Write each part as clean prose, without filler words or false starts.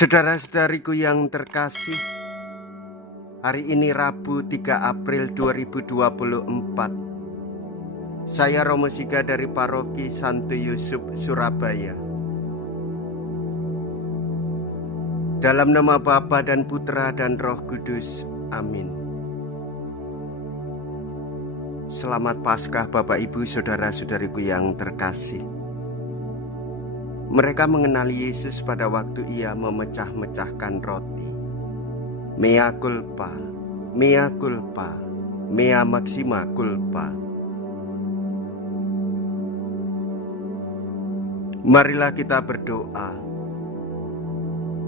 Saudara-saudariku yang terkasih, hari ini Rabu 3 April 2024. Saya Romo Siga dari Paroki Santo Yusuf, Surabaya. Dalam nama Bapa dan Putra dan Roh Kudus. Amin. Selamat Paskah Bapak Ibu saudara-saudariku yang terkasih. Mereka mengenali Yesus pada waktu ia memecah-mecahkan roti. Mea culpa, mea culpa, mea maxima culpa. Marilah kita berdoa.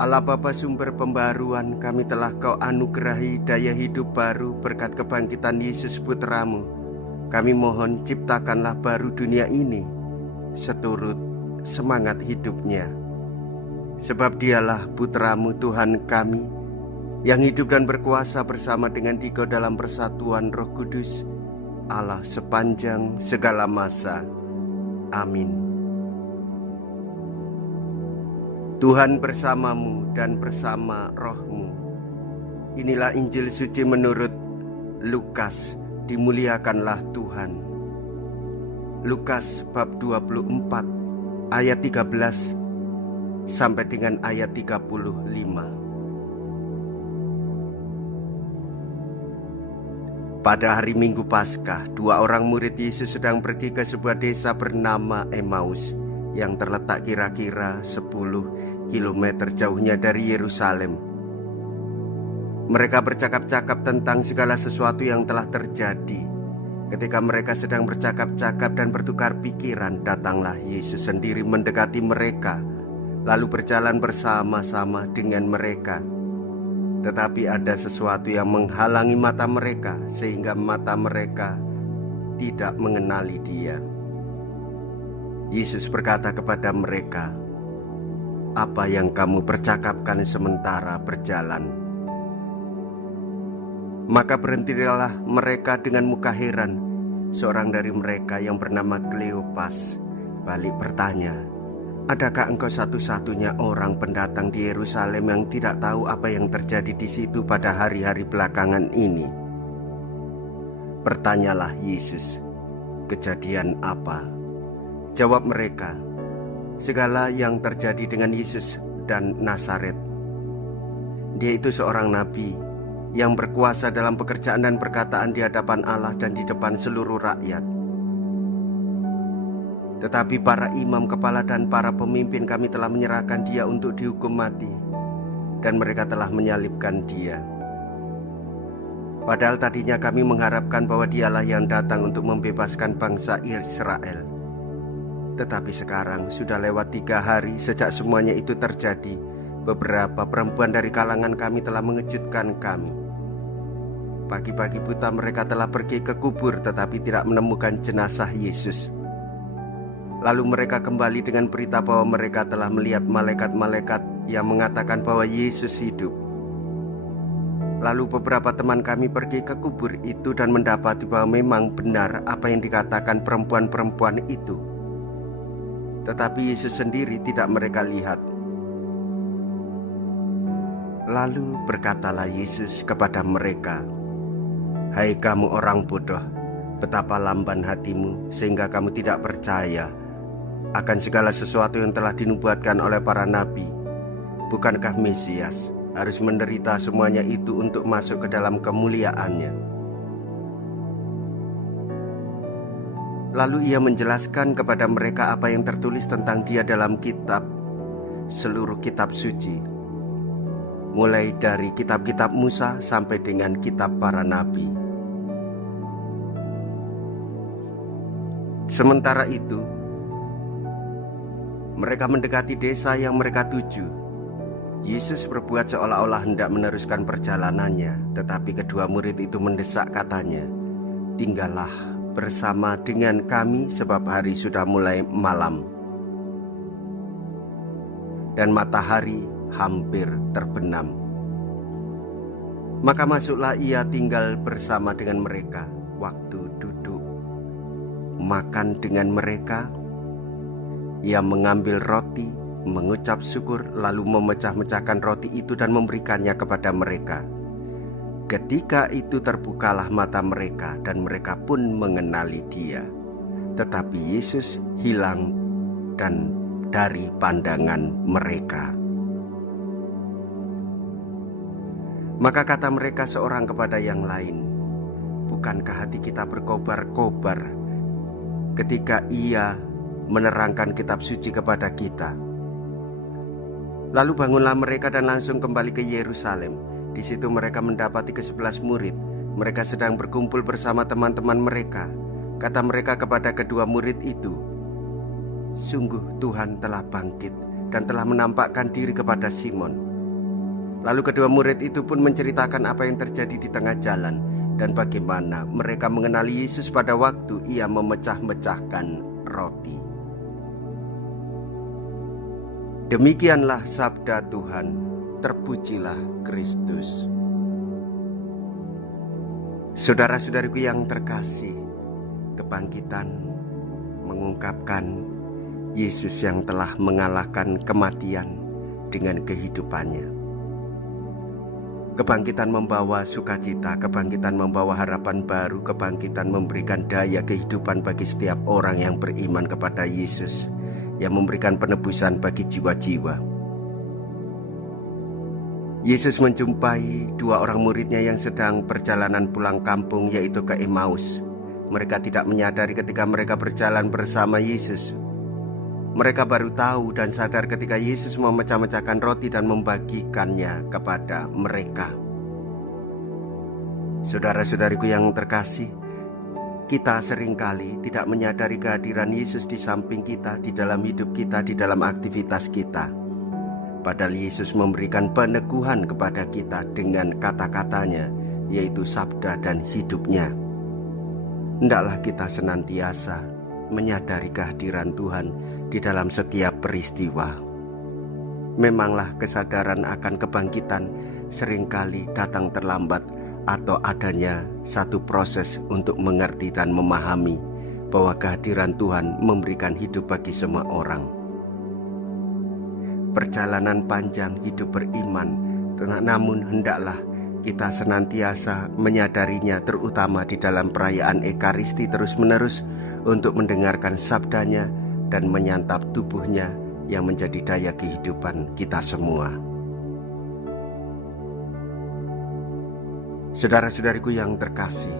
Allah Bapa sumber pembaruan, kami telah Kau anugerahi daya hidup baru berkat kebangkitan Yesus Putramu. Kami mohon ciptakanlah baru dunia ini seturut semangat hidupnya. Sebab dialah Putramu Tuhan kami, yang hidup dan berkuasa bersama dengan Dikau dalam persatuan Roh Kudus, Allah sepanjang segala masa. Amin. Tuhan bersamamu dan bersama rohmu. Inilah Injil suci menurut Lukas. Dimuliakanlah Tuhan. Lukas bab 24 ayat 13 sampai dengan ayat 35. Pada hari Minggu Paskah, dua orang murid Yesus sedang pergi ke sebuah desa bernama Emmaus yang terletak kira-kira 10 kilometer jauhnya dari Yerusalem. Mereka bercakap-cakap tentang segala sesuatu yang telah terjadi. Ketika mereka sedang bercakap-cakap dan bertukar pikiran, datanglah Yesus sendiri mendekati mereka, lalu berjalan bersama-sama dengan mereka. Tetapi ada sesuatu yang menghalangi mata mereka, sehingga mata mereka tidak mengenali Dia. Yesus berkata kepada mereka, "Apa yang kamu percakapkan sementara berjalan?" Maka berhentilah mereka dengan muka heran. Seorang dari mereka yang bernama Kleopas balik bertanya, "Adakah engkau satu-satunya orang pendatang di Yerusalem yang tidak tahu apa yang terjadi di situ pada hari-hari belakangan ini?" Bertanyalah Yesus, "Kejadian apa?" Jawab mereka, "Segala yang terjadi dengan Yesus dan Nazaret. Dia itu seorang nabi yang berkuasa dalam pekerjaan dan perkataan di hadapan Allah dan di depan seluruh rakyat. Tetapi para imam kepala dan para pemimpin kami telah menyerahkan Dia untuk dihukum mati, dan mereka telah menyalibkan Dia. Padahal tadinya kami mengharapkan bahwa Dialah yang datang untuk membebaskan bangsa Israel. Tetapi sekarang sudah lewat 3 hari sejak semuanya itu terjadi. Beberapa perempuan dari kalangan kami telah mengejutkan kami. Pagi-pagi buta mereka telah pergi ke kubur tetapi tidak menemukan jenazah Yesus. Lalu mereka kembali dengan berita bahwa mereka telah melihat malaikat-malaikat yang mengatakan bahwa Yesus hidup. Lalu beberapa teman kami pergi ke kubur itu dan mendapati bahwa memang benar apa yang dikatakan perempuan-perempuan itu. Tetapi Yesus sendiri tidak mereka lihat." Lalu berkatalah Yesus kepada mereka, "Hai kamu orang bodoh, betapa lamban hatimu sehingga kamu tidak percaya akan segala sesuatu yang telah dinubuatkan oleh para nabi. Bukankah Mesias harus menderita semuanya itu untuk masuk ke dalam kemuliaannya?" Lalu ia menjelaskan kepada mereka apa yang tertulis tentang Dia dalam seluruh kitab suci, mulai dari kitab-kitab Musa sampai dengan kitab para nabi. Sementara itu, mereka mendekati desa yang mereka tuju. Yesus berbuat seolah-olah hendak meneruskan perjalanannya, tetapi kedua murid itu mendesak, katanya, "Tinggallah bersama dengan kami sebab hari sudah mulai malam, dan matahari hampir terbenam." Maka masuklah ia tinggal bersama dengan mereka. Waktu duduk makan dengan mereka, ia mengambil roti, mengucap syukur, lalu memecah-mecahkan roti itu dan memberikannya kepada mereka. Ketika itu terbukalah mata mereka dan mereka pun mengenali Dia. Tetapi Yesus hilang dan dari pandangan mereka. Maka kata mereka seorang kepada yang lain, "Bukankah hati kita berkobar-kobar ketika Ia menerangkan kitab suci kepada kita?" Lalu bangunlah mereka dan langsung kembali ke Yerusalem. Di situ mereka mendapati ke-11 murid. Mereka sedang berkumpul bersama teman-teman mereka. Kata mereka kepada kedua murid itu, "Sungguh Tuhan telah bangkit dan telah menampakkan diri kepada Simon." Lalu kedua murid itu pun menceritakan apa yang terjadi di tengah jalan dan bagaimana mereka mengenali Yesus pada waktu Ia memecah-mecahkan roti. Demikianlah sabda Tuhan, terpujilah Kristus. Saudara-saudariku yang terkasih, kebangkitan mengungkapkan Yesus yang telah mengalahkan kematian dengan kehidupannya. Kebangkitan membawa sukacita, kebangkitan membawa harapan baru, kebangkitan memberikan daya kehidupan bagi setiap orang yang beriman kepada Yesus, yang memberikan penebusan bagi jiwa-jiwa. Yesus menjumpai dua orang muridnya yang sedang perjalanan pulang kampung, yaitu ke Emmaus. Mereka tidak menyadari ketika mereka berjalan bersama Yesus. Mereka baru tahu dan sadar ketika Yesus memecah-mecahkan roti dan membagikannya kepada mereka. Saudara-saudariku yang terkasih, kita seringkali tidak menyadari kehadiran Yesus di samping kita, di dalam hidup kita, di dalam aktivitas kita. Padahal Yesus memberikan peneguhan kepada kita dengan kata-katanya, yaitu sabda dan hidupnya. Hendaklah kita senantiasa menyadari kehadiran Tuhan di dalam setiap peristiwa. Memanglah kesadaran akan kebangkitan seringkali datang terlambat, atau adanya satu proses untuk mengerti dan memahami bahwa kehadiran Tuhan memberikan hidup bagi semua orang. Perjalanan panjang hidup beriman, namun hendaklah kita senantiasa menyadarinya, terutama di dalam perayaan Ekaristi terus-menerus untuk mendengarkan sabdanya dan menyantap tubuhnya yang menjadi daya kehidupan kita semua. Saudara-saudariku yang terkasih,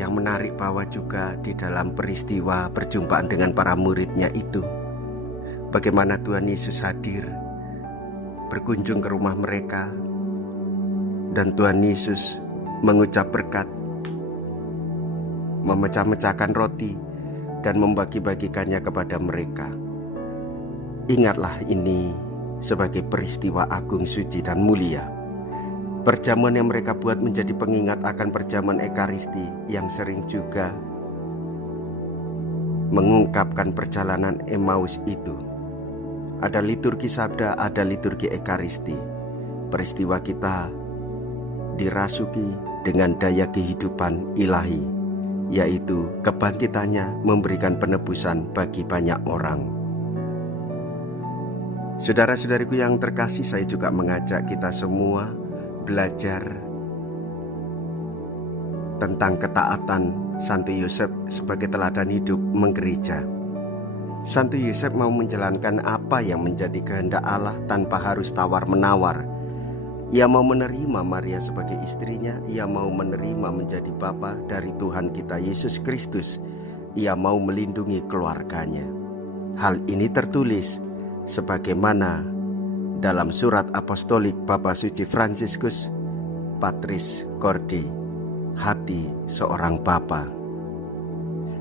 yang menarik bahwa juga di dalam peristiwa perjumpaan dengan para muridnya itu, bagaimana Tuhan Yesus hadir, berkunjung ke rumah mereka, dan Tuhan Yesus mengucap berkat, memecah-mecahkan roti, dan membagi-bagikannya kepada mereka. Ingatlah ini sebagai peristiwa agung, suci, dan mulia. Perjamuan yang mereka buat menjadi pengingat akan perjamuan Ekaristi yang sering juga mengungkapkan perjalanan Emmaus itu. Ada liturgi sabda, ada liturgi Ekaristi. Peristiwa kita dirasuki dengan daya kehidupan ilahi, yaitu kebangkitannya memberikan penebusan bagi banyak orang. Saudara-saudariku yang terkasih, saya juga mengajak kita semua belajar tentang ketaatan Santo Yosef sebagai teladan hidup menggereja. Santo Yosef mau menjalankan apa yang menjadi kehendak Allah tanpa harus tawar-menawar. Ia mau menerima Maria sebagai istrinya, ia mau menerima menjadi bapa dari Tuhan kita Yesus Kristus, ia mau melindungi keluarganya. Hal ini tertulis sebagaimana dalam surat apostolik Bapa Suci Fransiskus Patris Corde, hati seorang bapa.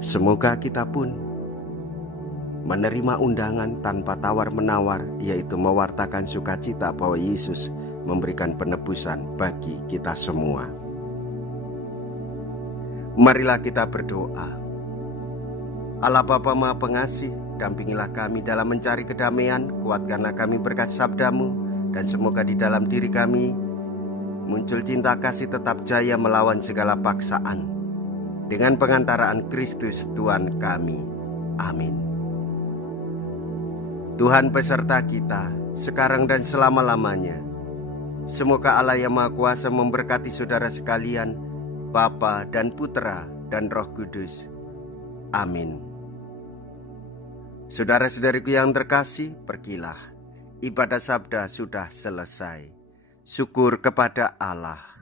Semoga kita pun menerima undangan tanpa tawar-menawar, yaitu mewartakan sukacita bahwa Yesus memberikan penebusan bagi kita semua. Marilah kita berdoa. Allah Bapa Maha Pengasih, dampingilah kami dalam mencari kedamaian, kuatkanlah kami berkat sabdamu, dan semoga di dalam diri kami muncul cinta kasih tetap jaya melawan segala paksaan. Dengan pengantaraan Kristus Tuhan kami. Amin. Tuhan beserta kita, sekarang dan selama-lamanya. Semoga Allah yang Maha Kuasa memberkati saudara sekalian, Bapa dan Putra dan Roh Kudus. Amin. Saudara-saudariku yang terkasih, pergilah. Ibadah sabda sudah selesai. Syukur kepada Allah.